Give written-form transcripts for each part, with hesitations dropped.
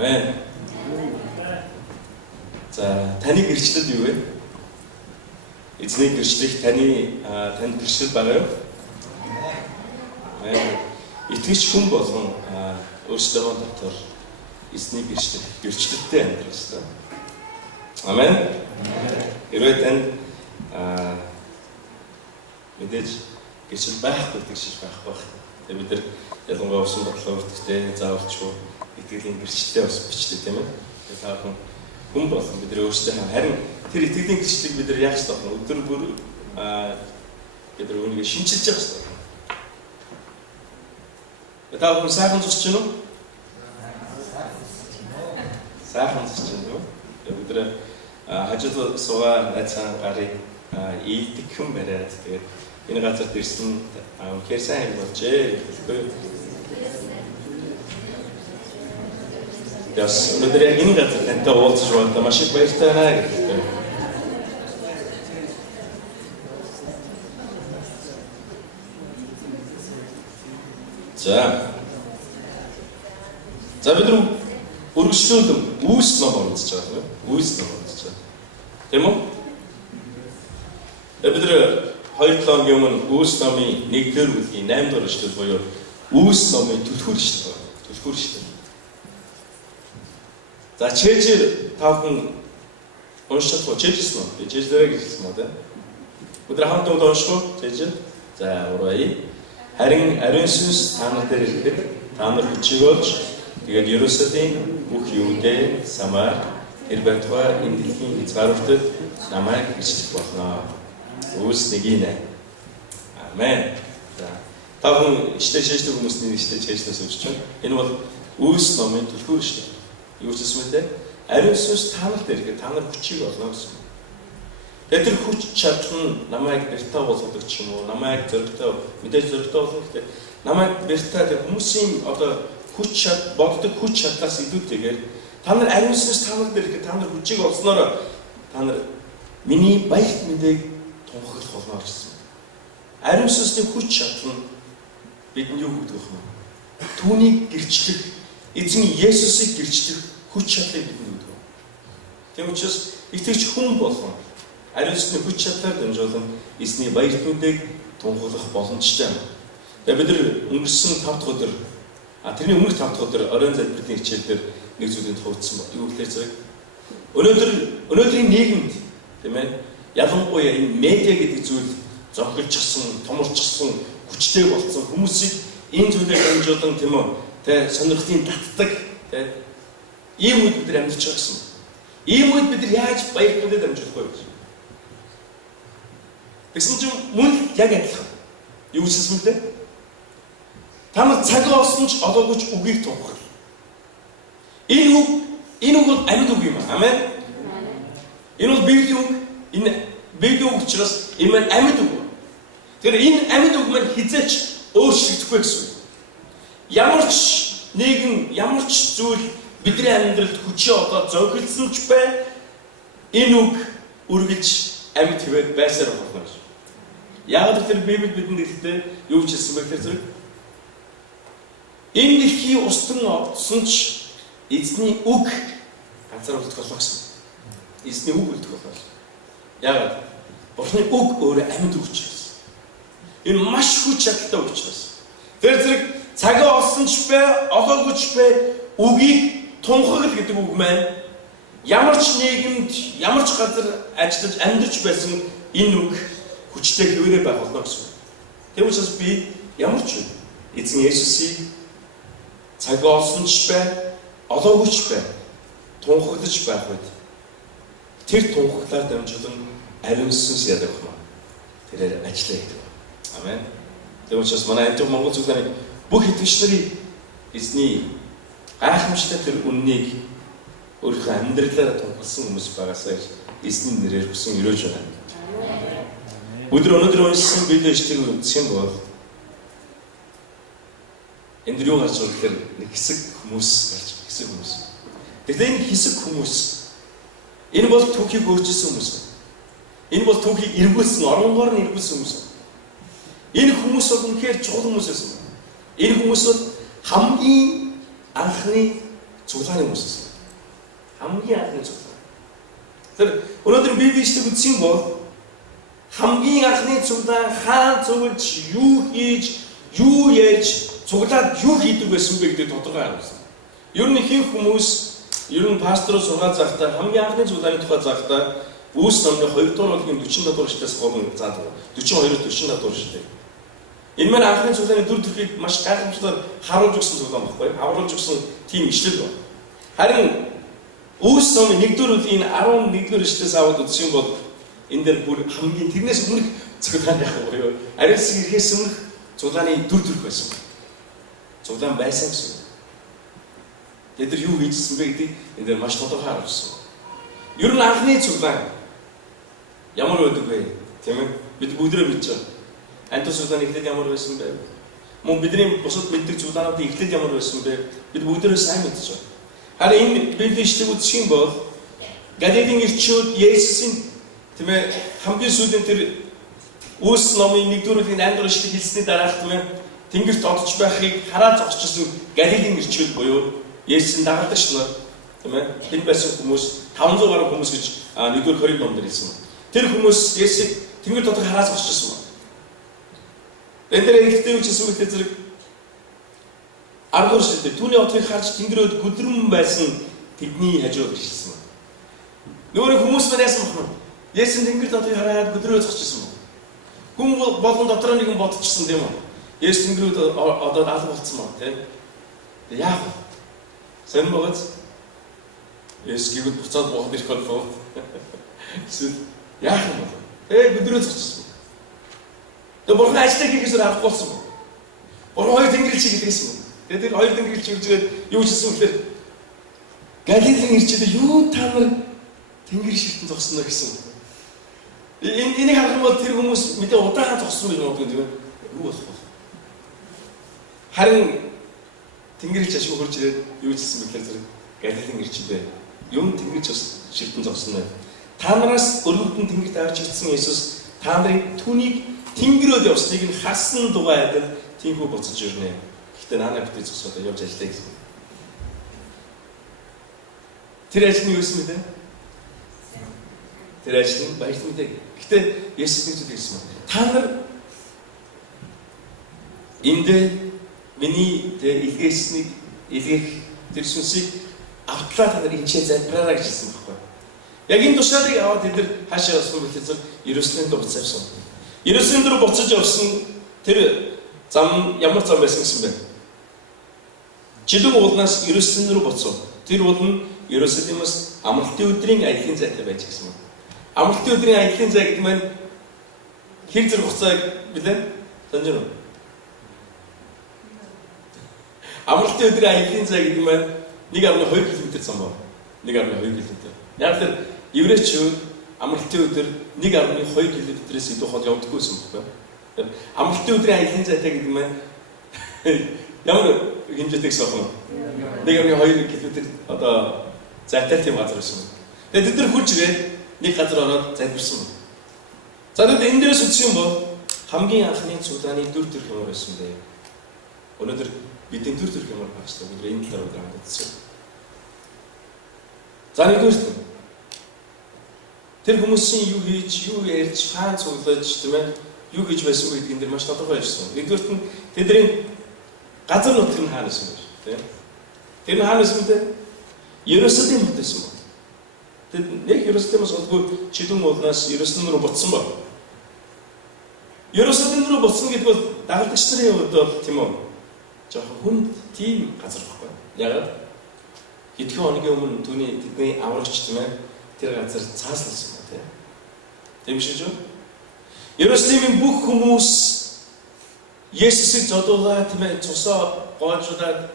Амен. За таны гэрчлэл юу вэ? Эзний гэрчлэх танд гэрчлэл байгаа юу? Амен. Итгэж хүн болгон өөрсдөө дотор эзний гэрчлэлтэй амьдрах ёстой. Амен. Хэрвээ танд мэдээж гэрчлэл байхгүй гэж байхгүй байх. Тэгээ бид нар ялангуяа усан бодлого өртөгтэй заавалчгүй итгэлийн гэрчлэлтэй бас бичдэг тийм ээ. Тэгээ таахан хүн болгон бид нар өөрсдөө харин тэр итгэлийн гэрчлэлийг бид нар яах ёстой вэ? Өдөр бүр бид нар үүнийг шинжилж явах ёстой. Та хүн сайхан зусч гэнэ үү? Сайхан зусч гэнэ үү? Бид нар хажууд суугаа найзхан гарыг ийдэг хүн бариад тэгээд энэ газарт ирсэн үнэхээр сайн болжээ гэхгүй. Яс өнөөдөр яг энэ газар тантай уулзаж байна. Маш их баяртай байна гэхгүй. За бид нар өргөжлүүлэн үүс ном унцж байгаа тийм үү? Үүс ном унцж байгаа. Тийм үү? Бид нар 2-7 хоногийн өмнө үүс номын 1-р бүлгийн 8-р эшлэл буюу үүс номын түлхүүр эшлэл байна. Түлхүүр эшлэл. За чэжээр тавхан уншиж чадах чэжсэн үү? Чэжлэрээ гэсэн юм да. Өдөр хамт унших уу? Чэжээр. За ураа. Харин ариун сүнс та нар дээр ирэхэд та нар хүчийг олж тэгээд Ерүсалим бүх Юудэ, Самар, Ирбатва энэ дэлхийн хязгааруудад намайг гэрчлэх болно. Үүс нэг нэ. Амен. За тавхан ихтэй чэждэг хүмүүсийн ихтэй чэжлээс өгч байна. Энэ бол үүс номын түлхүүр эшлэл. Юу ч юм бэ? Ариун сүнс та нар дээр ирэхэд та нар хүчийг олно гэсэн. Тэгээд тэр хүч чадсан намайг бэртээ болгодог ч юм уу, намайг зөрөгтэй мэдээж зөрөгтэй болно гэхдээ намайг бэртээ тэр хүмүүсийн одоо хүч чад боддог хүч чадлаас илүүтэйгээр та нар ариун сүнс та нар дээр ирэхэд та нар хүчийг олсноор та нар миний баярт мэдээг тунхаглах болно гэсэн. Ариун сүнсний хүч чадал нь бидэнд юу гэдэг вэ? Түүнийг гэрчлэх, эзэн Есүсийг гэрчлэх хүч чадлыг бидэнд өгдөг. Тийм учраас итгэж хүн болгон ариун сүнсний хүч чадлаар дамжуулан эзний баярт мэдээг тунхаглах боломжтой. Тэгээ бид нар өнгөрсөн 5 дахь өдөр тэрний өмнөх 5 дахь өдөр оройн залбирлын хичээлээр нэг зүйлийг төвчсөн баг. Юу гэхээр зэрэг өнөөдрийн нийгэмд тийм ээ ялангуяа энэ медиа гэдэг зүйл зовхолчихсон, томорчихсон, хүчтэй болсон хүмүүсийг энэ зүйлээр дамжуулан тийм үү тэ сонирхлын татдаг тэ ийм үед бид нар амьдарч байгаа гэсэн. Ийм үед бид нар яаж баярт мэдээд дамжуулах вэ гэж. Тэгсэн чинь мөн яг адилхан. Юу гэсэн мэт вэ? Та нар цагаа олсон ч одоогүй ч үгийг тунхагл. Энэ үг бол амьд үг юм аа. Амен. Энэ бол Библийн үг. Энэ Библийн үг учраас энэ маань амьд үг. Тэгэхээр энэ амьд үг маань хизээч өөрчлөгдөхгүй гэсэн үг. Ямар ч нэгэн, ямар ч зүйл бидний амьдралд хүчээ одоо зохицсон ч бай энэ үг үргэлж амьд хэвээр байсаар болно. Яг тэр Библи бидэнд хэлдэг юу ч хэлсэн бэ гэхээр энэ дэлхийн устан одсон ч эзний үг ганцаар үлдэх болно гэсэн. Эзний үг үлдэх болно. Яг Бурхны үг өөрөө амьд үг учраас. Энэ маш хүч чадалтай үг учраас. Тэр зэрэг цагаа олсон ч бай, олоогүй ч бай үгийг тунхагл гэдэг үг маань ямар ч нийгэмд, ямар ч газар ажиллаж амьдарч байсан энэ үг хүчтэй хэвээрээ байх болно гэсэн. Тийм учраас би ямар ч эзэн Есүсийг цагаа олсон ч бай, олоогүй ч бай, тунхаглаж байх үед тэр тунхаглаар дамжуулан ариун сүнс яадаг юм. Тэрээр ажиллаа гэдэг. Амен. Тийм учраас манай амтг Монгол зүгтний бүх итгэгч нарын эзний гайхамшигтай тэр үннийг өөрийнхөө амьдралаараа тунхагласан хүмүүс байгаасаа эзний нэрээр хүсэн өрөөж байна. Өнөөдөр уншсан Библийн эшлэлийг үзсэн бол энд юу гарч байгаа гэхээр нэг хэсэг хүмүүс гарч хэсэг хүмүүс. Тэгэхээр энэ хэсэг хүмүүс энэ бол түүхийг өөрчилсөн хүмүүс. Энэ бол түүхийг эргүүлсэн, оронгоор нь эргүүлсэн хүмүүс. Энэ хүмүүс бол үнэхээр чухал хүмүүс байсан. Энэ хүмүүс бол хамгийн анхны цуглааны хүмүүс байсан. Хамгийн анхны цуглаан. Тэр өнөөдөр Библи ишлэг үзсэн бол хамгийн анхны цуглаан хаан цуглаж, юу хийж, юу ярьж, цуглаад юу хийдэг байсан бэ гэдэг тодорхой харуулсан. Ер нь ихэнх хүмүүс ер нь пастороо сургаал захдаа хамгийн анхны цуглааны тухай захдаа Үүс номны 2 дугаар бүлгийн 47 дугаар эшлээс гол заадаг. 42-47 дугаар эшлэл. Энэ маань анхны цуглааны дүр төрхийг маш гайхамшигтайгаар харуулж өгсөн цуглаан баггүй. Авруулж өгсөн тийм эшлэл байна. Харин Үүс номын 1-р бүлгийн 11-р эшлээс аваад үзсэн бол энэ дээр бүр хамгийн тэрнээс өмнөх цуглаан яг буюу ариун ирэхээс өмнөх цуглааны дүр төрх байсан. Цуглаан байсан гэсэн. Тэд нар юу хийжсэн бэ гэдгийг энэ дээр маш тодорхой харуулсан. Ер нь анхны цуглаан ямар байдаг вэ? Тийм ээ. Бид бүгдээ мэдж байгаа. Антус цуглааны эхлэл ямар байсан бэ? Мөн бидний бусад мэддэг цуглаануудын эхлэл ямар байсан бэ? Бид бүгдээ сайн мэдж байгаа. Харин энэ Библи ишлэг үзэх юм бол Галилийн ирчүүд Есүсийн тийм ээ хамгийн сүүлийн тэр Үүс номын 1-р бүлгийн 8-р эшлэг хэлсний дараах тийм ээ тэнгэрт одож байхыг хараа зогсчихсон Галилийн ирчүүд буюу Есүсийн дагалдагч нар тийм ээ хэн байсан хүмүүс 500 гаруй хүмүүс гэж 1-р Коринт номдэр хэлсэн. Тэр хүмүүс Есүсийг тэнгэр дотор хараа зогсчихсон байна. Энэ дээр ихтэй үуч гэсэн үг зэрэг 10 шилдэг түүний отрыг харж тэнгэрөөд гүдрэн байсан тэдний хажууд ирсэн. Нөгөө хүмүүс маань яасан бохно? Есүс тэнгэр дотрыг хараад гүдрөө зогсчихсон байна. Хүн болгон дотроо нэгэн бодчихсон тийм үү? Есүс тэнгэрүүд одоо алга болцсон байна тийм. Яах вэ? Сэн богоц Есүс гівд буцаад боход ирэх болов. Эсвэл яах юм бол? Гүдрөө зогсчихсон. Тэгээ бурхан ажлаа хийхээс аргагүй болсон. Бурхан хоёр тэнгэрийг чиглэсэн юм. Тэгээд тэр хоёр тэнгэрийг чиглэж юу хийсэн вэ? Галилийн ирчүүдээ юу та нар тэнгэр ширтэн зогсноо гэсэн. Энийг харах юм бол тэр хүмүүс мэдээ удаан зогссон гэж боддог тийм ээ. Юу болох вэ? Харин тэнгэрийг ашиг хурж ирээд юу хийсэн бэ гэхээр зэрэг Галилийн ирчүүдээ юм тэнгэр ширтэн зогсноо. Та нараас өргөдөн тэнгэрт авч ирсэн Есүс та нарын түүнийг тэнгэрөөд явсныг нь харсан дугай адил тиймхүү буцаж ирнэ. Гэхдээ наанаа битгий зогсоод явж ажиллая гэсэн. Тэр ажил нь юу юм бэ? Тэр ажил нь баяр мэдээ. Гэхдээ Есүс нэг зүйл хэлсэн байна. Та нар энд миний илгээх тэр сүнсийг автлаа та нар энэчээ залбираарай гэж хэлсэн байхгүй. Яг энэ тушаалыг аваад тэд нар хаашаа явсан бэ гэхээр Иерусалимд буцаж явсан. Иерусалим руу буцаж явсан тэр зам ямар зам байсан гэсэн бэ? Жилэн уулнаас Иерусалим руу буцав. Тэр уул нь Иерусалимаас амралтын өдрийн аяллаа зайтай байж гисэн юм. Амралтын өдрийн аяллаа зай гэдэг маань хэр зэрэг хугацааг билээ? Санаж байна уу? Амралтын өдрийн аяллаа зай гэдэг маань 1.2 км зам байна. 1.2 км. Яг тэр еврейчүүд амралтын өдөр 1.2 км-ээс илүү хол явдаггүй байсан байхгүй. Амралтын өдрийн аяллаа зайтай гэдэг маань ямар хэмжээтэй гэсэн юм бэ? 1.2 км одоо зайтай тийм газар байсан. Тэгээд тэд нар хурж ирээд нэг газар ороод залбирсан. За тэгээд энэ дээрээс үзэх юм бол хамгийн анхны цуглааны дүр төрх ямар байсан бэ? Өнөөдөр бидний дүр төрх ямар байх вэ? Өнөөдөр энэ талаар удаа үзсэн. За нэгдүгээр тэр хүмүүсийн юу хийж, юу ярьж, хаан цуглаж, тийм ээ, юу хийж байсан вэ гэдгийг энэ маш тодорхой ярьсан. Нэгдүгээрт нь тэдний газар нутгийн хаан байсан байж, тийм. Тэр нь хаан байсан үү? Иерусалим хот байсан ба. Тэд нэг Иерусалимаас олгүй Чидүн уулнаас Иерусалим руу буцсан ба. Иерусалим руу буцсан гэдэг бол дагалдагч нарын хувьд бол тийм үү? Жохон хүнд тийм газар байхгүй. Ягаад? Хэдхэн хоногийн өмнө тэдний аврагч тийм ээ тэр газар цааслуулсан ба тийм. Тийм биш үү? Иерусалимын бүх хүмүүс Есүсийг зодуулаад тийм ээ цусаа гоожуулаад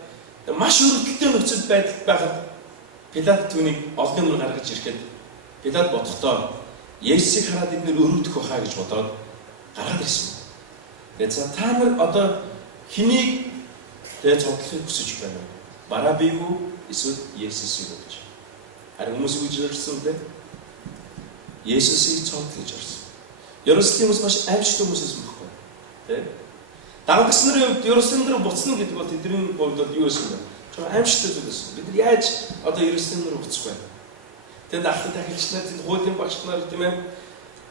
маш өрөвдөлттэй нөхцөл байдалд байхад Пилат түүнийг олонний өмнө гаргаж ирэхэд Пилат бодохдоо Есүсийг хараад эдгээр өрөвдөх байхаа гэж бодоод гаргаад ирсэн. Тэгээд за та нар одоо хэнийг тэгээд цогцлохыг хүсэж байна вэ? Барабыг уу эсвэл Есүсийг үү гэж. Харин хүмүүс юу гэж ярьсан бэ? Есүсийг цогцлож ярьсан. Иерусалимаас маш аимшигтай хүмүүс байсан байхгүй. Тэ? Дагалдагч нарын хувьд Иерусалим руу буцна гэдэг бол тэдний хувьд юу байсан бэ? Жоо аимшигтай зүйл байсан. Бид нар яаж одоо Иерусалим руу буцах вэ? Тэнд ахлах дахилч нар, тэнд хуулийн багш нар тийм ээ.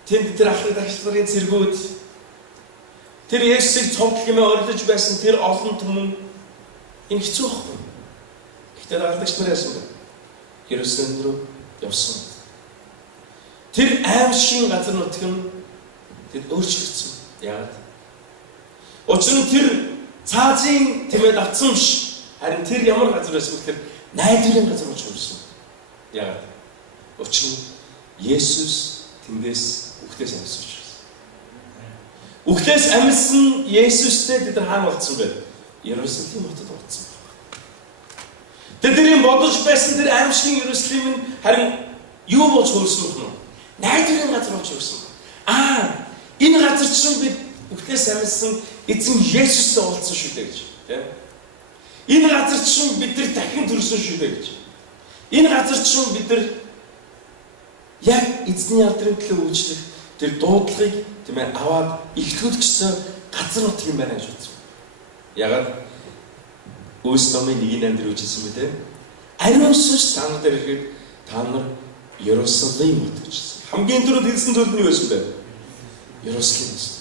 Тэнд тэр ахлах дахилч нарын цэргүүд тэр Есүсийг цомдлох юм орилж байсан тэр олон түмэн энэ хэцүү байхгүй. Гэхдээ дагалдагч нар яасан бэ? Иерусалим руу явсан. Тэр аимшигын газар нутг нь тэд өөрчлөгдсөн. Яагаад? Учир нь тэр цаазын тэмээд авсан биш. Харин тэр ямар газар байсан гэхээр найдварын газар болж өрсөн. Яагаад? Учир нь Есүс тэндээс үхтээс амьсан учраас. Үхтээс амьсан Есүстэй тэд хаана болцсон бэ? Иерусалим хотод болцсон. Тэдний бодож байсан тэр аимшигын Иерусалим нь харин юу болж хөрсөн бэ? Найдварын газар болж хөрсөн. Энэ газар чинь бид үхтээс амьсан эзэн Есүстэй уулзсан шүү дээ гэж. Тийм. Энэ газар чинь бид нар дахин төрсөн шүү дээ гэж. Энэ газар чинь бид нар яг эзний алдрын төлөө үйлчлэх тэр дуудлагыг тийм ээ аваад ихлүүлчихсэн газар нутг юм байна гэж үзсэн. Ягаад Өс номын 1-ийн дээр үжилсэн мэт. Ариун сүнс та нар дээр ирэхэд та нар Иерусалим хот гэж. Хамгийн түрүүнд хэлсэн зүйл нь юу байсан бэ? Иерусалим байсан.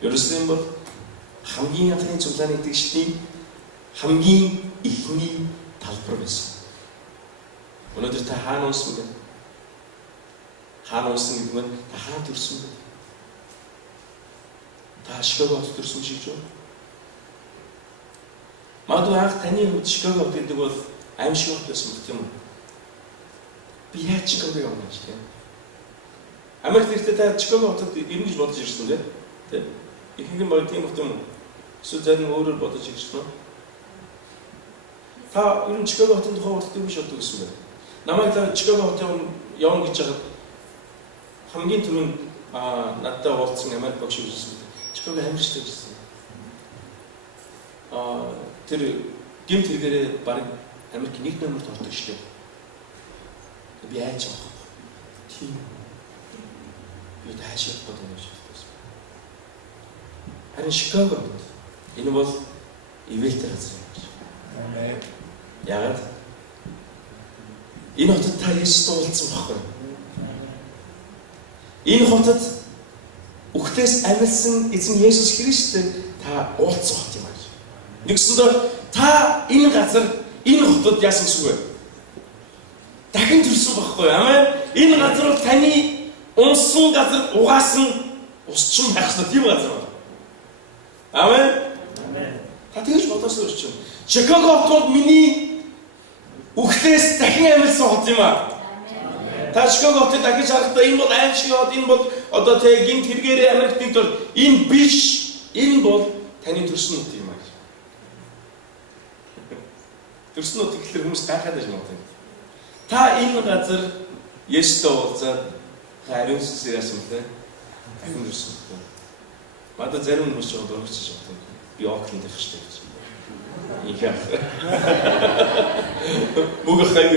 Иерусалим бол хамгийн анхны цуглааны итгэгчдийн хамгийн ихний талбар байсан. Өнөөдөр та хаана унсан бэ? Хаана унсан гэдэг нь та хаана төрсөн бэ? Та Шикаго хотод төрсөн шиг үү? Магадгүй анх таны хувьд Шикаго хот гэдэг бол аимшиг хот байсан гэх юм уу? Би яаж Шикаго явна гэж тийм. Америкт ирэхдээ та Шикаго хотод ирнэ гэж бодож ирсэн тийм. Ихэнх нь тийм хот юм уу? Эсвэл зарим нь өөрөөр бодож ирсэн үү? Та ер нь Шикаго хотын тухай боддог биш боддог гэсэн байна. Намайг та Шикаго хотод явна гэж хахад хамгийн түрүүнд надтай уулзсан Америк багш үзсэн. Шикаго амьдчтэй гэсэн. Тэр гэмт хэрэгээрээ баг Америк 1 номерт ордог шүү дээ. Би яаж явах вэ? Тийм. Би таашаа бодож байна. Харин Шикаго энэ бол ивэлтэй газар юм. Яагаад? Энэ хотод та Есүстэй уулзсан байхгүй юу? Энэ хотод үхтээс амьсан эзэн Есүс Христтэй та уулзсан хот юм аа. Нэгсэндээ та энэ газар энэ хотод яасан гэсэн үг вэ? Дахин төрсөн байхгүй юу? Амен. Энэ газар бол таны унсан газар угаасан усчин байх ёстой тийм газар байна. Амен. Амен. Та тэгж бодосоо ирчих. Шикаго хот бол миний үхтээс дахин амьсан хот юм аа. Та Шикаго хотод дахиж харахтаа энэ бол аимшиг хот, энэ бол одоо тэг гинт хэрэгээрээ Америкт нэг төр энэ биш. Энэ бол таны төрсөн хот юм аа. Төрсөн хот гэхэлэр хүмүүс гайхаад байж магадгүй. Та энэ газар Есүстэй уулзаад ариун сүнсээр яасан бэ? Дахин төрсөн хот. Мада зарим хүмүүс ч дөрөвч байгаа. Би Окленд ирэх шүү дээ. Ихэ. Мөгөх хайв.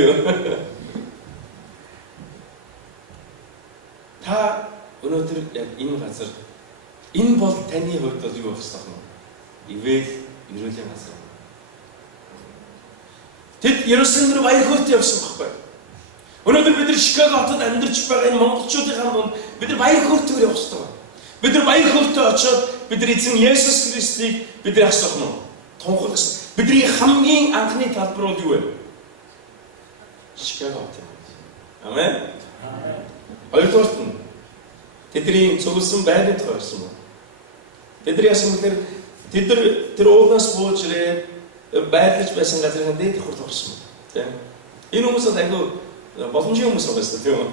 Та өнөөдөр яг энэ газар энэ бол таны хувьд бол юу байх вэ? Ивэл ерөөлийн газар. Тэд Иерусалим руу баяр хөөртэй явсан байхгүй. Өнөөдөр бид нар Шикаго хотод амьдарч байгаа энэ монголчуудын дунд бид нар баяр хөөртэйгээр явах хэрэгтэй. Бид нар баяр хөөртэй очиод бид нар эзэн Есүс Христийг бид нар яах вэ? Тунхаглах. Бидний хамгийн анхны талбар бол юу вэ? Шикаго хот. Амен. Хоёрдугаарт нь тэдний цугласан байрны тухай ярьсан байна. Тэдний яасан гэхээр тэд нар тэр уулнаас бууж ирээд байрлаж байсан газрын дээд хурд орсон байна. Тийм. Энэ хүмүүс айгүй боломжтой хүмүүс байсан тийм үү?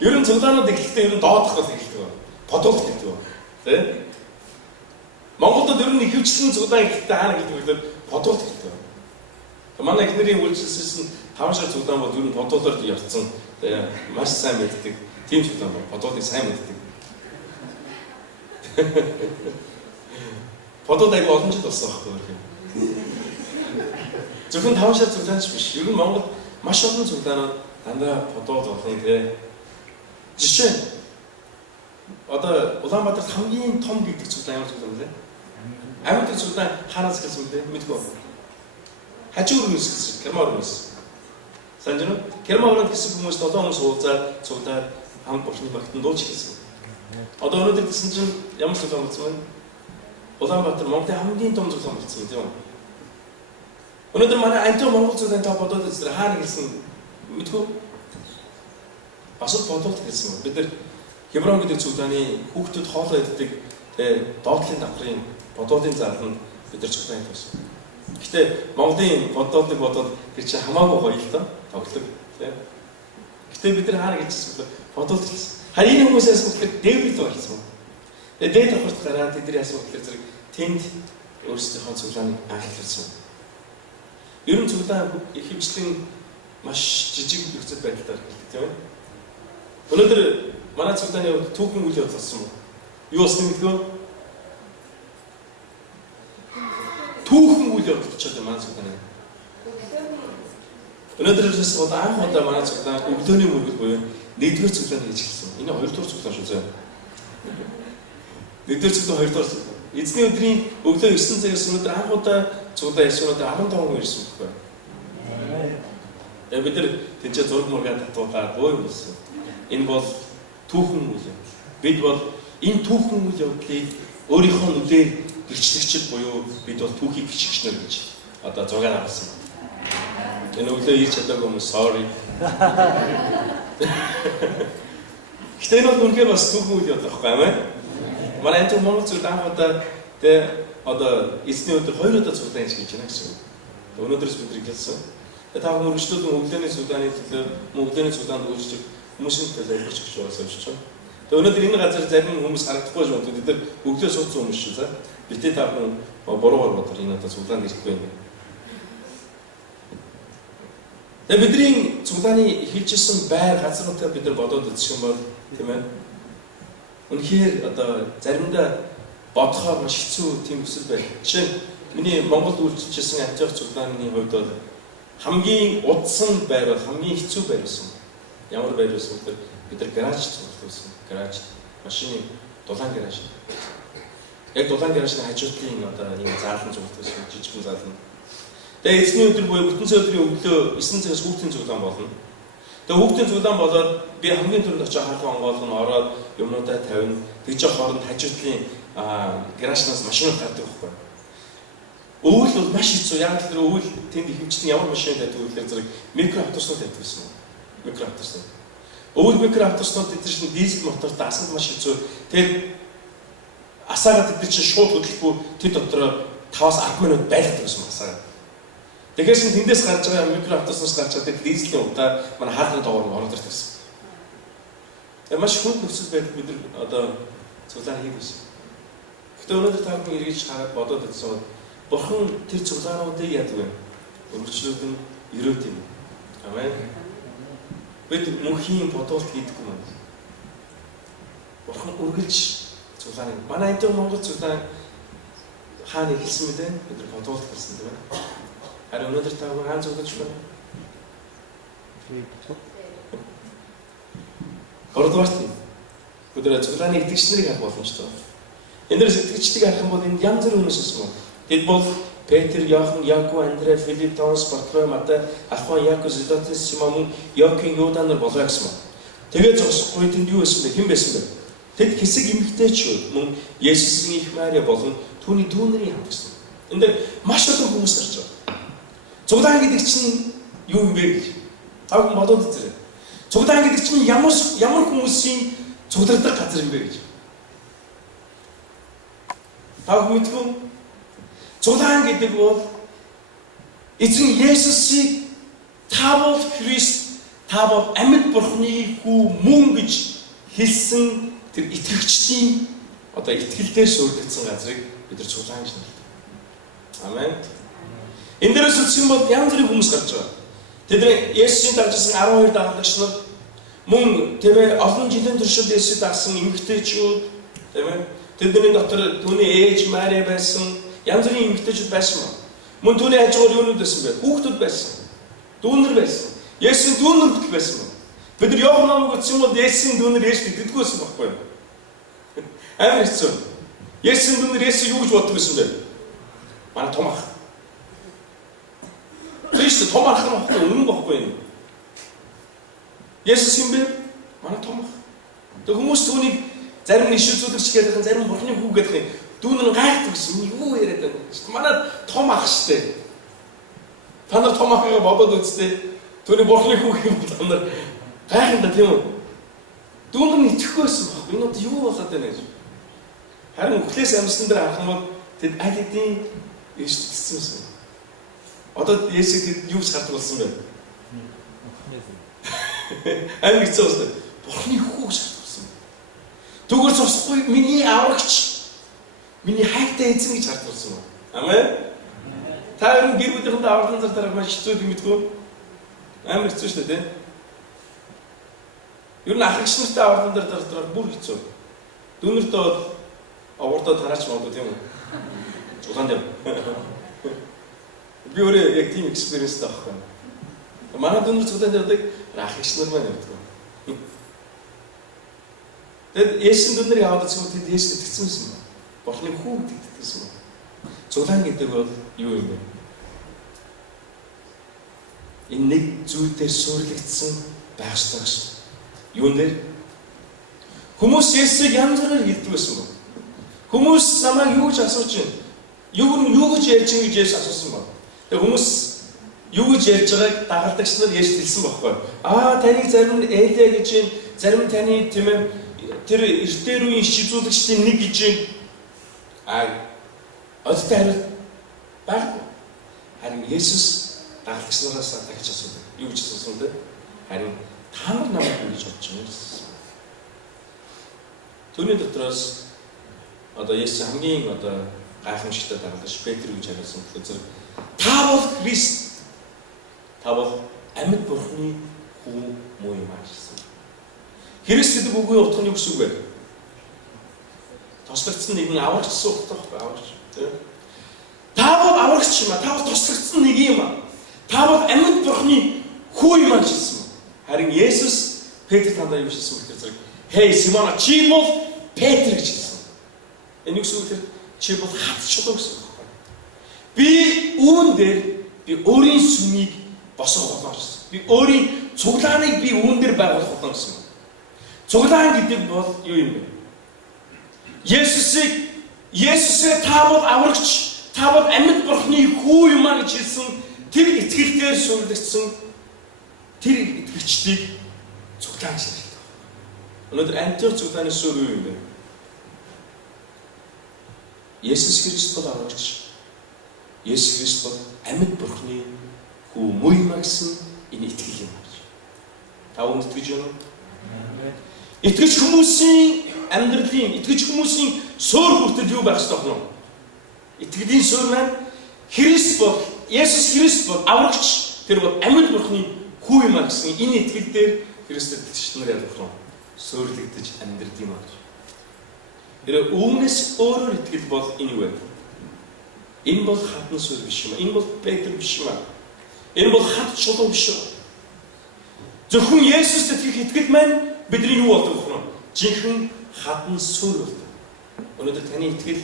Ер нь цуглаанууд эхлэхдээ ер нь доодох бол эхэлдэг байна. Бодуулах гэдэг байна. Тийм. Монголд ер нь ихэвчлэн цуглаан эхлэхдээ хаана гэдэг вэ гэхээр бодуулах гэдэг байна. Манай эхнэрийн үйлчлэлсэн 5 сар цуглаан бол ер нь бодуулаар явцсан. Маш сайн мэддэг. Тийм цуглаан бол бодуулыг сайн мэддэг. Бодууд айгүй олон жил болсон байхгүй юу? Зөвхөн 5 сар цуглаанч биш. Ер нь Монгол маш олон цуглаанууд дандаа бодууд болон тэгээ жишээ одоо Улаанбаатарт хамгийн том гэдэг цуглаан ямар цуглаан вэ? Амьд цуглаан хаанаас гэлсэн бэ? Мэдгүй. хажуу өрнөс гэсэн керма өрнөс. Санаж байна уу? Керма өрнөс гэсэн хүмүүс 7 хүмүүс уулзаад цуглаад хамт бурхны багтан дууч хэлсэн. Одоо өнөөдөр гэсэн чинь ямар цуглаан болсон бэ? Улаанбаатар Монголын хамгийн том цуглаан болсон тийм үү? Өнөөдөр манай антио Монгол цуглаан та бодоод үзлээ хаана гэсэн мэдгүй. Бас бодоод хэлсэн. Бид нар Хеврон гэдэг цуглааны хүүхдүүд хоолоо иддэг доотлын давхрын бодоодын зааланд бид нар цуглаан тавьсан. Гэхдээ Монголын бодоод тэр чинь хамаагүй гоё л доо тоглог тийм. Гэхдээ бид нар хаана гэж хэлсэн бодоод хэлсэн. Харин хүмүүс яасан гэхээр Дэвид болсон. Тэгээд Дэвид авахт гараад тэдний яасан гэхээр зэрэг тэнд өөрсдийнхөө цуглааныг анхлуулсан. Ер нь цуглаан их хэмжлэн маш жижиг нөхцөл байдлаар хэлдэг тийм ээ. Өнөөдөр манай цуглааны хувьд түүхэн үйл явдал болсон юм. Юу болсон гэдгөө? Түүхэн үйл явдал болчиход манай цуглааны. Өнөөдөр жишээс бол анх удаа манай цуглаан өглөөний мөргөл буюу нэгдүгээр цуглаан хийж эхэлсэн. Энэ хоёрдугаар цуглаан шүү зөө. Нэгдүгээр цуглаан хоёрдугаар цуглаан. Эзний өдрийн өглөө 9 цагаас өнөөдөр анх удаа цуглаан ирсэн өнөөдөр 15 хүн ирсэн байхгүй. Бид нар тэнцээ зураг мургаад татуулаад боо юм болсон. Энэ бол түүхэн үйл явдал. Бид бол энэ түүхэн үйл явдлыг өөрийнхөө нүдээр гэрчлэгчд буюу бид бол түүхийг гიშгчнэр гэж одоо зургаар авсан. Энэ өглөө ирч чадаагүй хүмүүс sorry. Гэтэ энэ бол үнэхээр бас түүхэн үйл явдал байхгүй юм аа. Манай антио Монгол зүйл анх удаа одоо эзний өдөр 2 удаа цуглаан хийж байна гэсэн. Өнөөдрөөс бид хэлсэн. Та хүмүүрчлүүд өглөөний цуглааны төлөө өглөөний цуглаанд үйлчлэх хүмүүсийн төлөө илэрч өгч байгаа гэж байна. Тэгээ өнөөдөр энэ газар зарим хүмүүс харагдахгүй шүү дээ. Бид нар өглөө суудсан хүмүүс шүү за. Битээ та хүн буруугаар бодор энэ одоо цуглаанд ирэхгүй юм. Тэгээ бидний цуглааны хэлжсэн байр газруудаа бид нар бодоод үзэх юм бол тийм ээ. Үнэхээр одоо заримдаа бодохоор маш хэцүү тийм өсөл байна. Жишээ нь миний Монголд үйлчилжсэн антиох цуглааны хувьд бол хамгийн удсан байр бол хамгийн хэцүү байр байсан. Ямар байр байсан гэхээр бид нар гараж цуглуулсан. Гараж машины дулаан гараж. Яг дулаан гаражны хажуудлын одоо ийм заалан цуглуулсан жижигхэн заалан. Тэгээ эзний өдөр буюу бүтэн өдрийн өглөө 9 цагаас хүүхдийн цуглаан болно. Тэгээ хүүхдийн цуглаан болоод би хамгийн түрүүнд очиж харах онгоолгоно ороод юмнуудаа тавина. Тэгж хооронд хажуудлын гаражнаас машинууд гардаг байхгүй. Өвөл бол маш хэцүү. Яг л тэр өвөл тэнд ихэвчлэн ямар машин тавьдаг вэ гэхээр зэрэг микроавтобуснууд тавьдаг гэсэн. Микроавтобуснууд. Өвөл микроавтобуснууд эдгээр чинь дизель мотортой асгал маш хэцүү. Тэгээд асаагаад эдгээр чинь шууд хөдөлгөхгүй тэд дотроо 5-10 минут байлгадаг гэсэн асаагаад. Тэгэхээр тэндээс гарч байгаа микроавтобуснаас гарч байгаа дизелийн удаа манай хаалганы доогоор ороод ирдэг гэсэн. Тэгээд маш хүнд нөхцөл байдал бид нар одоо цуглаан хийх гэсэн. Гэхдээ өнөөдөр та бүхэн эргэж хараад бодоод үзсэн. Бурхан тэр цуглаануудыг яадаг вэ? Өргөжлүүлэн өрөөд юм. Амен. Бид мөнхийн бодолт хийдэг юм. Бурхан өргөж цуглааныг. Манай антио Монгол цуглаан хаана хэлсэн бэ? Бид нар бодолт хэлсэн тийм ээ. Харин өнөөдөр та бүхэн хаана цуглаж байна? Гордварт. Бид нар цуглааны итгэгч нарыг харах боломжтой. Энэ дэр итгэгчдийг харах юм бол энэ янз бүрийн хүмүүс байсан юм. Тэд бол Петр, Иохан, Яков, Андре, Филипп, Томас, Бартоломей, Матай, Алфан, Яков, Зелотес, Симон, Иоаким, Юда нар болоо гэсэн юм. Тэгээд зогсохгүй тэнд юу байсан бэ? Хэн байсан бэ? Тэд хэсэг эмэгтэйчүүд мөн Есүсийн их Мария болон түүний дүү нарын хамт гэсэн. Энд дээр маш олон хүмүүс гарч байгаа. Цуглаан гэдэг чинь юу юм бэ гэж та бүхэн бодоод үзээрэй. Цуглаан гэдэг чинь ямар хүмүүсийн цуглардаг газар юм бэ гэж. Та бүхэн мэдгүй. Цуглаан гэдэг бол эзэн Есүсийг та бол Христ, та бол амьд Бурхны хүү мөн гэж хэлсэн тэр итгэгчдийн одоо итгэлээр суурьдсан газрыг бид нар цуглаан гэж нэрлэдэг. Амен. Энэ дээрээс үсгэн бол янз бүрийн хүмүүс гарч байгаа. Тэдний Есүсийн дагжсан 12 дагалдагч нар мөн тийм олон жилийн туршид Есүсийг дагсан эмэгтэйчүүд тийм ээ. Тэдний дотор түүний ээж Мария байсан. Янз бүрийн эмэгтэйчүүд байсан ба. Мөн түүний хажуугаар юунууд байсан бэ? Хүүхдүүд байсан. Дүүнэр байсан. Есүсийн дүүнэр бүтэл байсан ба. Бид нар Иохан номыг үзсэн бол Есүсийн дүүнэр Есүс гэдэггүй байсан байхгүй юу? Амар хэцүү. Есүсийн дүүнэр Есүс юу гэж боддог байсан бэ? Манай том ах. Тийш том ах нь баггүй үнэн баггүй юм. Есүс юм бэ? Манай том ах. Тэг хүмүүс түүнийг зарим нь иш үзүүлэгч гэдэг, зарим бурхны хүү гэдэг. Дүүн нь гайхдаг гэсэн юу яриад байна. Манай том ах штэ. Та нар том ахыг бодоод үзтээ. Түүний бурхны хүү юм та нар гайханда тийм үү? Дүүн нь итгэхгүйсэн баггүй. Энэ юу болоод байна гэж. Харин үхлээс амьсан дээр харах юм бол тэд аль хэдийн иштгэсэн юм. Одоо Есүс тэд юу шаарддаг болсон бэ? Амиг цаастай. Бурхны хүү шаарддаг болсон. Түгээр зурсахгүй миний аврагч. Миний хайртай эзэн гэж шаарддаг болсон. Амен. Та ер нь гэр бүлийнхэнтэй авралын зар дараа маш хэцүү юм гэдэггүй. Амар хэцүү шүү дээ, тийм. Ер нь ах эгч нартай авралын зар дараа бүр хэцүү. Дүүнэртээ бол овоордоо тараач модоо тийм үү? Зулаан дэв. Би өөрөө яг тийм экспириенс таахгүй. Манай дүүнэр зулаан дэвдэг ах эгч нар маань явдаг. Тэгэд Есүс дүүнэрийг аваад үзсэн үед Есүс итгэсэн юм. Бурхны хүү итгэсэн юм. Зулаан гэдэг бол юу юм бэ? Энэ нэг зүйлээр суурилагдсан байх ёстой гэсэн. Юун дээр? Хүмүүс Есүсийг янз бүрээр хэлдэг байсан юм. Хүмүүс намайг юу гэж асууж байна? Юу гэж ярьж байгаа гэж Есүс асуусан байна. Тэгээ хүмүүс юу гэж ярьж байгааг дагалдагчнаар Есүс хэлсэн байхгүй. Таныг зарим нь Элия гэж байна, зарим таны тийм ээ тэр эртээр үеийн шизүүлэгчдийн нэг гэж байна. Одтой хариулт байхгүй. Харин Есүс дагалдагч нараас дахиж асуув. Юу гэж асуусан бэ? Харин та нар намайг юу гэж бодож байна гэсэн. Түүний дотроос одоо Есүс хамгийн одоо гайхамшигтай дагалдагч Петр гэж хариулсан гэхээр та бол Христ. Та бол амьд Бурхны хүү муу юм гэсэн. Христ гэдэг үгийн утга нь юу гэсэн үг вэ? Тослогдсон нэгэн аврагч суух байхгүй аврагч. Та бол аврагч юм а. Та бол тослогдсон нэг юм а. Та бол амьд Бурхны хүү юм гэсэн. Харин Есүс Петр тандаа юу гэсэн бэ гэхээр "Хей Симон, чи бол Петр" гэж хэлсэн. Энэ юу гэсэн үг вэ? Чи бол хат чулуу гэсэн үг байна. Би үүн дээр би өөрийн сүмийг босгох болно гэсэн. Би өөрийн цуглааныг би үүн дээр байгуулах болно гэсэн. Цуглаан гэдэг бол юу юм бэ? Есүсээ та бол аврагч, та бол амьд Бурхны хүү юм а гэж хэлсэн. Тэр итгэлээр суурилагдсан тэр итгэгчдийг цуглаан гэж хэлдэг. Өнөөдөр антиох цуглааны суурь юу юм бэ? Есүс Христ бол аврагч. Есүс Христ бол амьд Бурхны хүү муу юм гэсэн энэ итгэл юм байна. Та үүнд итгэж байна уу? Итгэж хүмүүсийн амьдралын, итгэж хүмүүсийн суурь хүртэл юу байх ёстой вэ? Итгэлийн суурь маань Христ бол, Есүс Христ бол аврагч. Тэр бол амьд Бурхны хүү юм гэсэн энэ итгэл дээр Христэд итгэж нар ялах нь суурьлэгдэж амьдрал юм аа. Тэр үүнээс өөрөөр итгэл бол энэ юу вэ? Энэ бол хатан суурь биш юм. Энэ бол Петр биш юм. Энэ бол хат чулуу биш юм. Зөвхөн Есүст итгэх итгэл маань бидний юу болдог вэ? Жинхэнэ хатан суурь болдог. Өнөөдөр таны итгэл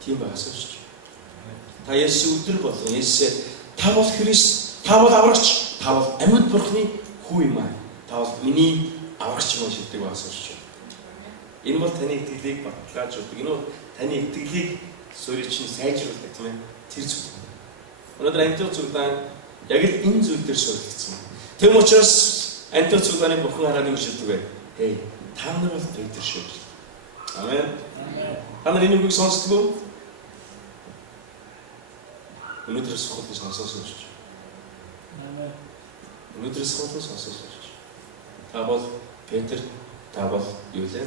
тийм байгаас болж байна. Та Есүс өдөр болгон Есүс та бол Христ, та бол аврагч, та бол амьд Бурхны хүү юм аа. Та бол миний аврагч юм шигдэг байгаас болж байна. Энэ бол таны итгэлийг баталгаажуулдаг. Энэ бол таны итгэлийг суурийг чинь сайжруулдаг тийм ээ. Тэр зүйл. Өнөөдөр антиох цуглаан яг л энэ зүйл дээр суурилагдсан. Тэм учраас антиох цуглааны Бурхан хараад юу хэлдэг вэ? Хей, та нар бол Петр шүү. Амен. Та нар энэ үгийг сонсдог уу? Өнөөдрөөс хол сонсож байна. Амен. Өнөөдрөөс хол сонсож байна. Та бол Петр, та бол юу лээ?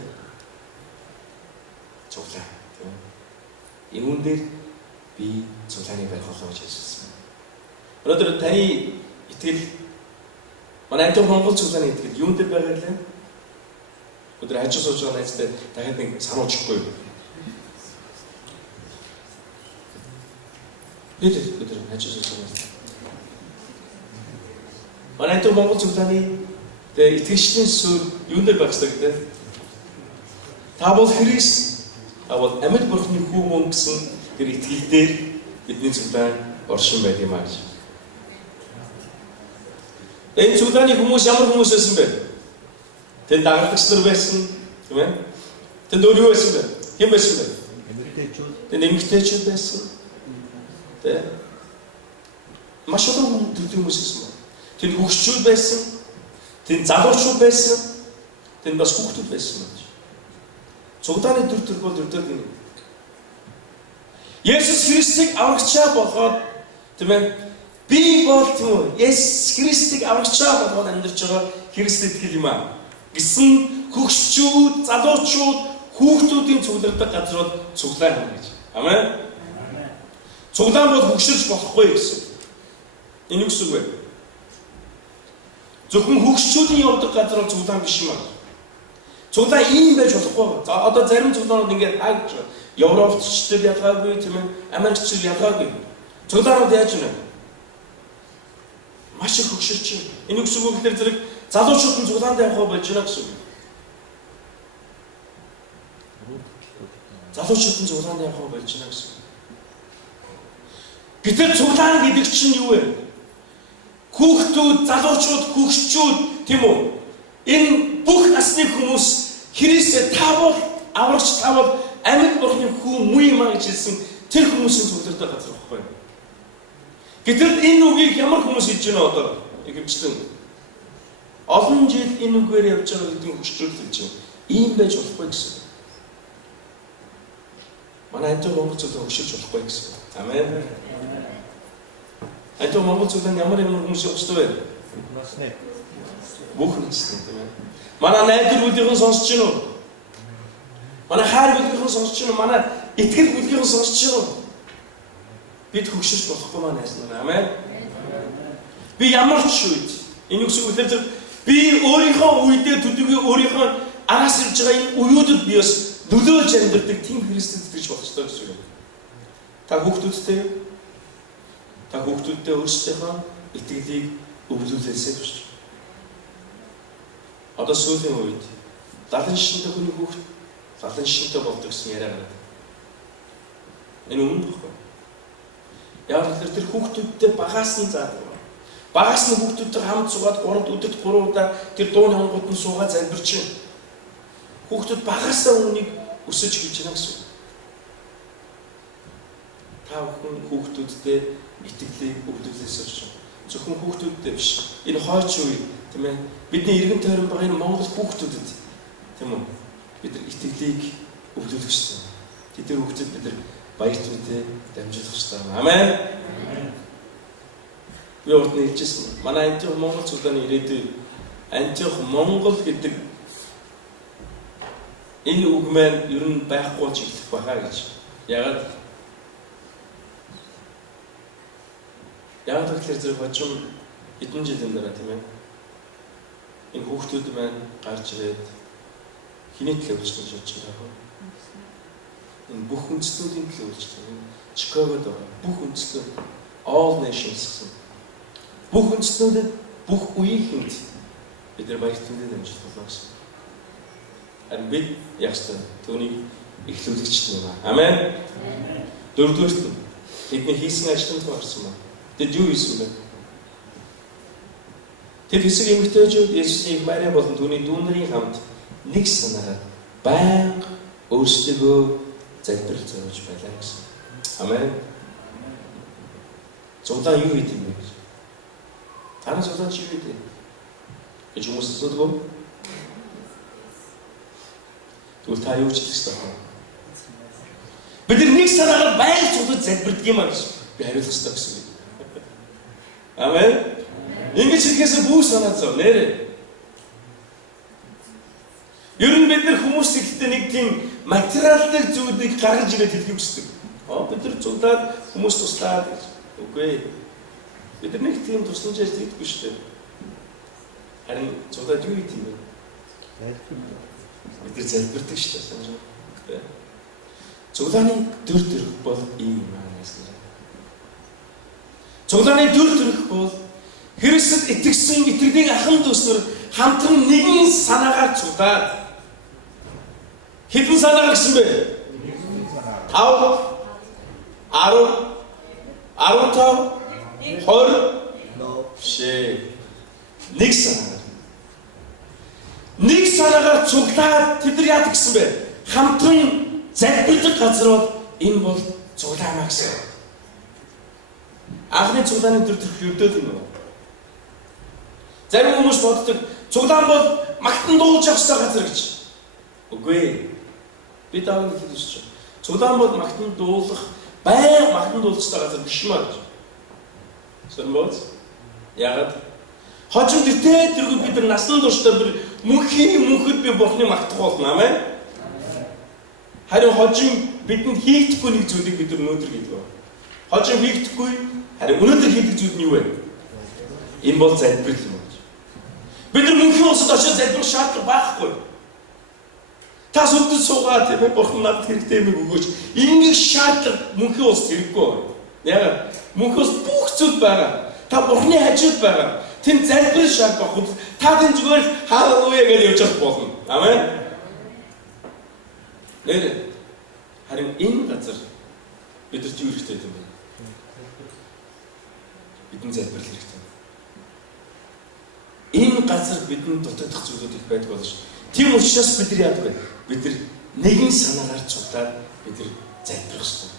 Цуглаа. Үүн дээр би цуглааны барих болоо гэж хэлсэн. Өнөөдөр таны итгэл манай антиох Монгол цуглааны итгэл юун дээр байгаа лээ? Өдөр хажуу сууж байгаа найзтай дахиад нэг сануулчихгүй юу? Өдөр хажуу сууж байгаа. Манай антиох Монгол цуглааны итгэгчдийн суурь юун дээр байх ёстой гэдэг? Та бол Христ, та бол амьд Бурхны хүү мөн гэсэн тэр итгэл дээр бидний цуглаан оршин байд юм аа гэж. Энэ цуглааны хүмүүс ямар хүмүүс байсан бэ? Тэнд дагалдагч нар байсан, тийм ээ? Тэнд өөр юу байсан бэ? Хэн байсан бэ? Эмэгтэйчүүд. Тэнд эмэгтэйчүүд байсан. Тэ. Маш олон төрлийн хүмүүс байсан. Тэнд хөгшчүүд байсан. Тэнд залуучууд байсан. Тэнд бас хүүхдүүд байсан. Цуглааны төр бол өрдөг юм. Есүс Христийг аврагчаа болгоод тийм ээ би бол тийм үү Есүс Христийг аврагчаа болгоод амьдарч байгаа Христ итгэл юм аа гэсэн хөгшчүүд, залуучууд, хүүхдүүдийн цуглардаг газар бол цуглаан юм гэж. Амен. Цуглаан бол хөгшөрч болохгүй гэсэн. Энэ юу гэсэн үг вэ? Зөвхөн хөгшчүүдийн явдаг газар бол цуглаан биш юм аа. Цуглаан ийм байж болохгүй. За одоо зарим цуглаанууд ингээд хайж Европчдод ялгаагүй тийм ээ Америкчд ялгаагүй. Цуглаанууд яаж вэ? Маш их хөгшөрч. Энэ үгс үг гэхээр зэрэг залуучууд нь цуглаанд явах болж байна гэсэн үг. Залуучууд нь цуглаанд явах болж байна гэсэн. Гэтэл цуглаан гэдэг чинь юу вэ? Хүүхдүүд, залуучууд, хөгшчүүд тийм үү? Энэ бүх насны хүмүүс Христэд таавал аврагч таавал амьд бурхны хүү муу юм гэж хэлсэн тэр хүмүүсийн цуглардаг газар байхгүй. Гэтэл энэ үгийг ямар хүмүүс хэлж байна одоо? Ихэвчлэн олон жил энэ үгээр явж байгаа гэдгийг хөшрүүлж байна. Ийм байж болохгүй гэсэн. Манай энэ Монгол зүйл хөшрүүлж болохгүй гэсэн. Амен. Энэ Монгол зүйл ямар хүмүүс явж байгаа вэ? Насны. Бүх насны тийм ээ. Манай найдвар бүлгийн сонсч байна уу? Манай хайр бүлгийн сонсч байна уу? Манай итгэл бүлгийн сонсч байна уу? Бид хөгшөрч болохгүй маань хайснаа. Амен. Би ямар ч үед энэ үгсийг үлдээж би өөрийнхөө үедээ төдийгүй өөрийнхөө араас ирж байгаа энэ уюудад би бас нөлөөлж амьдардаг тийм Христэд итгэж болох ёстой гэсэн үг. Та хүүхдүүдтэй өөрсдийнхөө итгэлийг өвлүүлээсэй гэж. Одоо сүүлийн үед залан шинтэй хүний хүүхд залан шинтэй болдог гэсэн яриа гараад. Энэ өмнө баггүй. Яг л тэр хүүхдүүдтэй багаас нь заадаг. Багаас нь хүүхдүүдтэй хамт суугаад 3 өдөрт 3 удаа тэр дууны хонгод нь суугаад залбирч байна. Хүүхдүүд багаасаа үнийг өсөж хийж байна гэсэн. Та бүхэн хүүхдүүдтэй итгэлийг өвлүүлээсэй гэж. Зөвхөн хүүхдүүдтэй биш. Энэ хойч үе тийм ээ. Бидний иргэн тойрон байгаа энэ Монгол хүүхдүүдэд тийм үү? Бид нар итгэлийг өвлүүлэх ёстой. Тэд хүүхдэд бид нар баяр түнтэй дамжуулах ёстой. Амен. Би урд нь хэлжсэн. Манай Антиох Монгол цуглааны ирээдүйн Антиох Монгол гэдэг энэ үг маань ер нь байхгүй ч ихлэх байхаа гэж. Яагаад гэхээр зэрэг хожим хэдэн жилийн дараа тийм ээ. Энэ хүүхдүүд маань гарч ирээд хиний төлөө үйлчлэж явж байгаа. Энэ бүх үндэстнүүдийн төлөө үйлчлэж байгаа. Чикагод байгаа бүх үндэстнүүд all nations гэсэн. Бүх үндэстнүүдэд бүх үеийнхэнд бид нар баяр түнтэй дамжуулах болно гэсэн. Харин бид яг ч түүнийг эхлүүлэгч юм аа. Амен. Дөрөвдүгürt бидний хийсэн ажлыг харсан ба. Тэд юу хийсэн бэ? Тэд хэсэг эмэгтэйчүүд Есүсийг Мариа болон түүний дүү нарын хамт нэг санаараа байнга өөрсдөө залбирал зориулж байлаа гэсэн. Амен. Цуглаан юу хийх юм бэ? Танаас цуглаан чи юу хийх? Гэж хүмүүс асуудаг. Тэгвэл та юу ч хэлэх ёстой. Бид нэг санаараа байнга цуглаж залбирдаг юм аа гэж би хариулах ёстой гэсэн. Амен. Ингэж хэлэхээс бүх санаа зов нэрээ. Ер нь бид нар хүмүүс ихтэй нэг тийм материалын зүйлийг гаргаж ирээд хэлэх хүсдэг. Бид нар цуглаад хүмүүс туслаад гэж. Үгүй. Бид нар нэг тийм тусламж хийдэггүй шүү дээ. Харин цуглаад юу хийх юм бэ? Бид нар залбирдаг шүү дээ. Санаж байна. Цуглааны төр төрх бол ийм юм аа гэсэн. Цуглааны төр төрх бол Христэд итгэсэн итгэлийн ахын дүүснэр хамтран нэгэн санаагаар цуглаад хэдэн санаа гэсэн бэ? 5 10 15 20 шээ. Нэг санаагаар. Нэг санаагаар цуглаад тэд нар яадаг гэсэн бэ? Хамтран залбирдаг газар бол энэ бол цуглаамаа гэсэн. Анхны цуглааны төр төрөлдөд юм уу? Зарим хүмүүс боддог цуглаан бол магтан дуулж явах ёстой газар гэж. Үгүй ээ. Би даавал хэлж байна. Цуглаан бол магтан дуулах, баян магтан дуулж ёстой газар биш маа гэж. Сонирхож? Яагаад? Хожим тэртээ тэргүй бид нар насан туршдаа бүр мөнхөд би Бурхны магтах болно амин. Харин хожим бидэнд хийгдэхгүй нэг зүйлийг бид нар өнөөдөр хийдэг. Хожим хийгдэхгүй харин өнөөдөр хийдэг зүйл нь юу вэ? Энэ бол залбирал юм байна. Бид нар мөнхийн усад очиж залбирах шаардлага байхгүй. Та сүлдэн суугаад тийм ээ Бурхан надад хэрэгтэй юм өгөөч. Ингээд шаардлага мөнхийн усад хэрэггүй. Яагаад? Мөнхийн ус бүх зүйл байгаа. Та Бурхны хажууд байгаа. Тэнд залбирал шаардлагагүй. Та тэнд зүгээр халелуя гэж явж явах болно. Амен. Нэр харин энэ газар бидэрт юу хэрэгтэй юм бэ? Бидний залбирал хэрэгтэй. Энэ газар бидний дутагдах зүйлүүд их байдаг болж. Тийм учраас бид нар яадаг вэ? Бид нар нэгэн санаагаар цуглаад бид нар залбирах ёстой.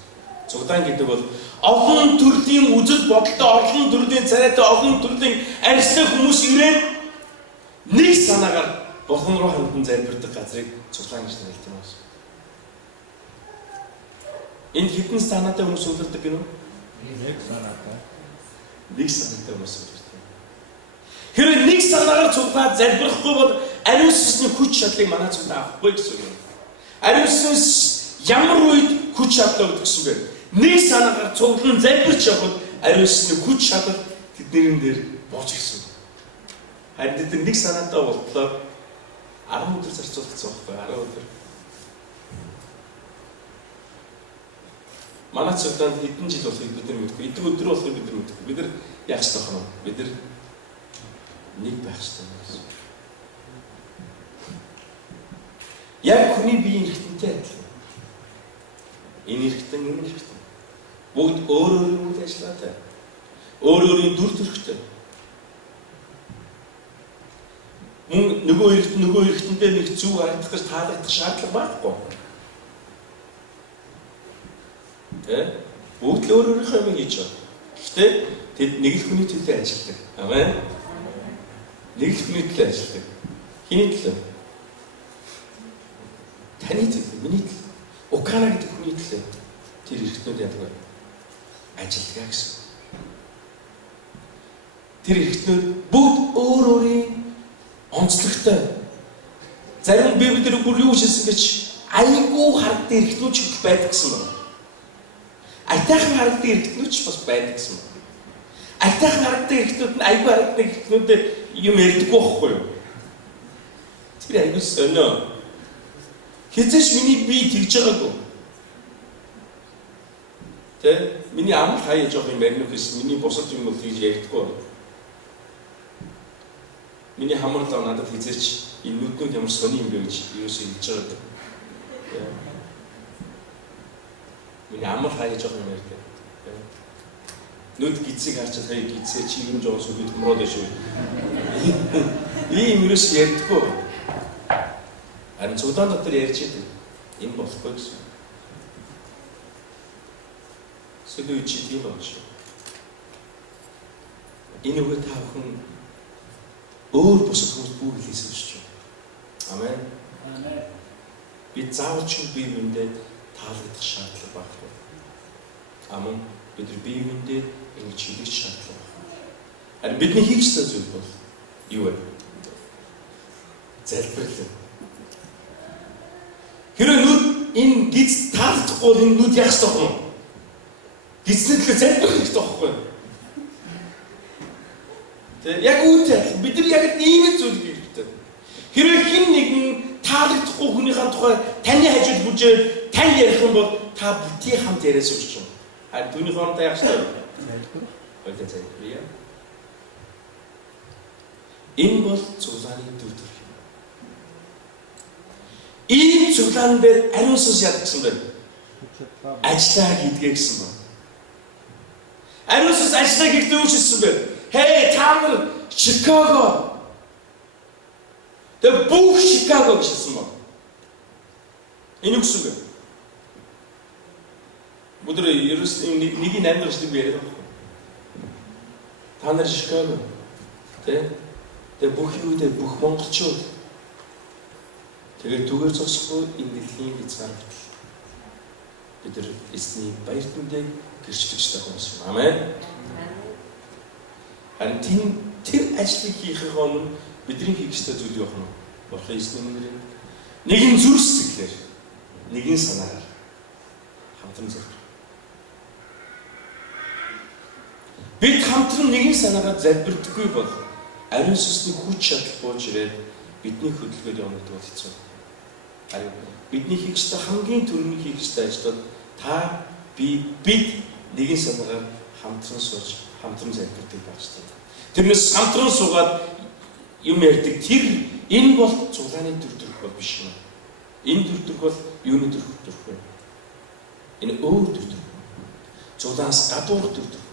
Цуглаан гэдэг бол олон төрлийн үзэл бодолтой, олон төрлийн царайтай, олон төрлийн арьстай хүмүүс ирээд нэг санаагаар Бурхан руу хандан залбирдаг газрыг цуглаан гэж нэрлэдэг юм байна. Энд хэдэн санаатай хүмүүс үлддэг гэнэ үү? Нэг санаатай. Нэг санаатай хүмүүс үлддэг. Хэрвээ нэг санаагаар цуглаад залбирахгүй бол ариун сүнсний хүч чадлыг манай зүгт авахгүй гэсэн үг. Ариун сүнс ямар үед хүч чадлаа гэдэг гэсэн үг. Нэг санаагаар цуглан залбирч явхад ариун сүнсний хүч чадал тэднэрийн дээр бууж ирсэн. Харин тэд нэг санаатай болтлоо 10 өдөр зарцуулагдсан байхгүй 10 өдөр. Манай цогтанд хэдэн жил болохыг бид нар мэдгүй. Эдэг өдөр болохыг бид нар мэдгүй. Бид нар яах ёстой вэ? Бид нар нэг байх ёстой юм. Яг хүний биеийн эрхтэнтэй адилхан. Энэ эрхтэн, энэ эрхтэн. Бүгд өөр өөр үйл ажиллагаатай. Өөр өөрийн дүр төрхтэй. Нөгөө эрхтэнтэй нэг зүг харагдах гэж таалагдах шаардлага байхгүй. Бүгд л өөр өөрийнхөө юм хийж байгаа. Гэхдээ тэд нэг л хүний төлөө ажилладаг. Амен. Нэг л хүний төлөө ажилладаг. Хиний төлөө? Таны төлөө, миний төлөө. Украина гэдэг хүний төлөө. Тэр эрхтнүүд яадаг вэ? Ажилладаг гэсэн. Тэр эрхтнүүд бүгд өөр өөрийн онцлогтой. Зарим Библиэр бүр юу хэлсэн гэж айгүй харагдсан эрхтнүүд ч байдаг гэсэн байна. Айтайхан харагдсан эрхтнүүд ч бас байдаг гэсэн байна. Айтайхан харагдсан эрхтнүүд нь айгүй харагдсан эрхтнүүдэд юм ярьдаггүй байхгүй юу? Тэр айгүй сонио. Хэзээч миний бие тэгж байгаагүй. Тэ? Миний ам хаяж явах юм ярина гэсэн миний бусад юм бол тэгж ярьдаггүй. Миний хамарлаа надад хэзээч энэ нүднүүд ямар сони юм бэ гэж юусоо хэлж байгаа. Миний амар хаяж явах юм ярьдаг. Нүд гизсийг харчаад хаяа гизсээ чи юм жоос үгүй төмрөөд шүү. Ийм юус ярьдаггүй. Харин цуглаан дотор ярьж идэв. Энэ болохгүй гэсэн. Сэдвүү чи тийм байна шүү. Энэ үгээ та бүхэн өөр бусад хүмүүс бүр хэлсэн шүү. Амен. Амен. Би заавч бие биендээ таалагдах шаардлага байхгүй. Амен. Бид бие биендээ ингэж хийх шаардлага байна. Харин бидний хийх ёстой зүйл бол юу вэ? Залбирал. Хэрвээ нүд энэ гиз таалагдахгүй бол энэ нүд яах ёстой вэ? Гизний төлөө залбирах хэрэгтэй байхгүй юу? Тэг яг үүтэй бид нар яг ийм зүйл хэрэгтэй. Хэрвээ хэн нэгэн таалагдахгүй хүнийхэн тухай таны хажууд бүжээд тань ярих юм бол та бүтий хамт яриа сууж чинь. Харин түүний хоорондоо яах ёстой вэ? Ойлтой залбирая. Энэ бол цуглааны дүр төрх юм. Энэ цуглаан дээр ариун сүнс яадаг гэсэн бэ? Ажиллаа хийдгээ гэсэн байна. Ариун сүнс ажиллаа хийхдээ юу хийсэн бэ? Хей та нар Чикаго. Тэгээ бүх Чикаго гэж хэлсэн баг. Энэ юу гэсэн бэ? Өдөр Иерусалим нэг амьдрал шиг яриад байгаа. Та нар Чикаго. Тэгээ бүх юудэ бүх монголчууд тэгээ түгээр зогсохгүй энэ дэлхийн хязгаарт бид нар эсний баяр түндийг гэрчлэж байгаа хүмүүс юм. Амен. Харин тэр ажлыг хийхээ өмнө бидний хийх ёстой зүйл юу вэ? Бурхны эсний нэрээр нэгэн зүрх сэтгэлээр, нэгэн санаагаар хамтран залбирах. Бид хамтран нэгэн санаагаар залбирдаггүй бол ариун сүнсний хүч чадал бууж ирээд бидний хөдөлгөөд явагддаг бол хэцүү. Харин бидний хийх ёстой хамгийн түрүүний хийх ёстой ажлууд бид нэгэн санаагаар хамтран сууж, хамтран залбирдаг байх ёстой. Тэрнээс хамтран суугаад юм ярьдаг тэр энэ бол цуглааны төр төрх бол биш юм. Энэ төр төрх бол юуны төр төрх вэ? Энэ өөр төр төрх. Цуглаанаас гадуурх төр төрх.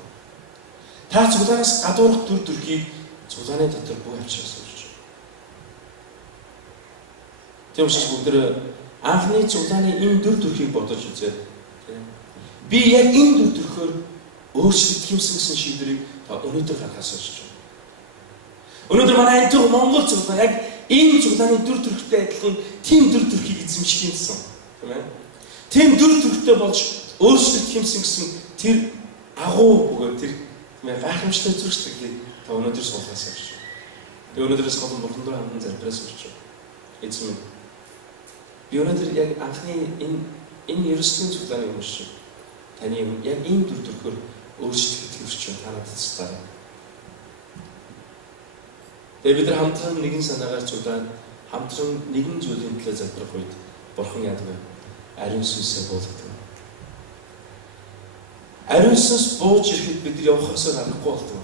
Та цуглаанаас гадуурх төр төрхийг цуглааны дотор бүх авчраас суулж байна. Тэр учраас бүгд анхны цуглааны энэ төр төрхийг бодож үзээд би яг энэ төр төрхөөр өөрчлөлт хийсэн гэсэн шийдвэрийг та өнөөдөр гаргаж суулж байна. Өнөөдөр манай энэ Монгол цуглаан яг энэ цуглааны төр төрхтэй адилхан тийм төр төрхийг эзэмших юмсан. Тийм ээ. Тийм төр төрхтэй болж өөрчлөлт хийсэн гэсэн тэр агуу бөгөөд тэр тийм ээ гайхамшигтай зуршлыг та өнөөдөр суулгаас явж байна. Би өнөөдрөөс гадна бурханд хандан залбираас сурч байна. Эзэн минь. Би өнөөдөр яг анхны энэ Иерусалим цуглааны юм шиг таны яг энэ төр төрхөөр өөрчлөлт хийвч байна. Танад цэцлээ. Тэгээ бид нар хамтран нэгэн санаагаар цуглаад хамтран нэгэн зүйлийн төлөө залбирах үед бурхан яадаг вэ? Ариун сүнсээ буулгадаг. Ариун сүнс бууж ирэхэд бид нар явахаас аргагүй болдог.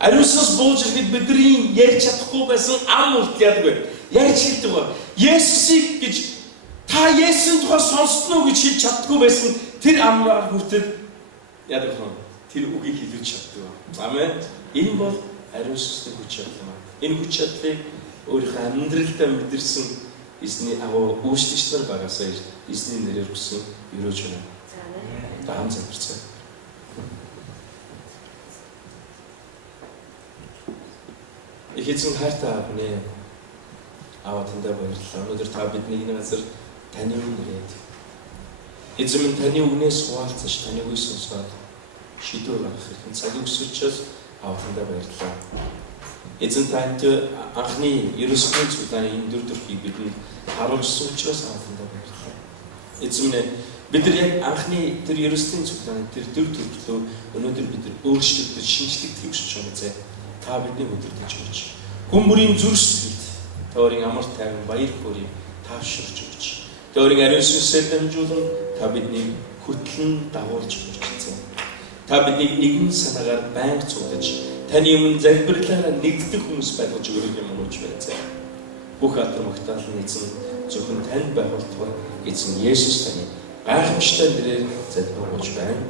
Ариун сүнс бууж ирэхэд бидний ярьж чадахгүй байсан ам үлдэл яадаг вэ? Ярьж хэлдэг ба. Есүсийг гэж та Есүсийн тухай сонссноо гэж хэлж чаддгүй байсан тэр амаар хүртэл яадаг вэ? Тэр үгийг хэлж чаддаг. Амен. Энэ бол ариун сүнсний хүч чадал юм. Энэ хүч чадлыг өөрийнхөө амьдралдаа мэдэрсэн эзний агуу үйлчлэгч нар багасаа эзний нэрээр хүсэн өрөөж байна. Даам залбирцгаая. Их эзэн хайртай авны аваа тандаа баярлалаа. Өнөөдөр та бидний энэ газар таны үнээр эзэн минь таны үгнээс хуваалцаж таны үгийг сонсоод шийдвэр гаргах хэрэг цагийг өсгөж авахтандаа баярлалаа. Эзэн танд анхны Иерусалим цуглааны энэ төр төрхийг бидэнд харуулсан учраас авахтандаа баярлалаа. Эзэн минь бид нар яг анхны тэр Иерусалим цуглааны тэр төр төрхлөө өнөөдөр бид нар өөрчлөлтөд шинжлэхдээ хүсэж байгаа зэ. Та бидний өдөртөж өгч. Хүмүүрийн зүрх сэтгэлд Төөрийн амар тайван баяр хөөргийг таавширч өгч. Төөрийн ариун сүнсээр дамжуулан та биднийг хөтлөн дагуулж өгч. Та биднийг нэгэн санаагаар байнга цуглаж, таны өмнө залбирлаараа нэгддэг хүмүүс байлгаж өгөх юм уу ч байцаа. Бүх алдар магтаалын эзэн зөвхөн танд байх болтугай эзэн Есүс таны гайхамшигтай нэрээр залбирч байна.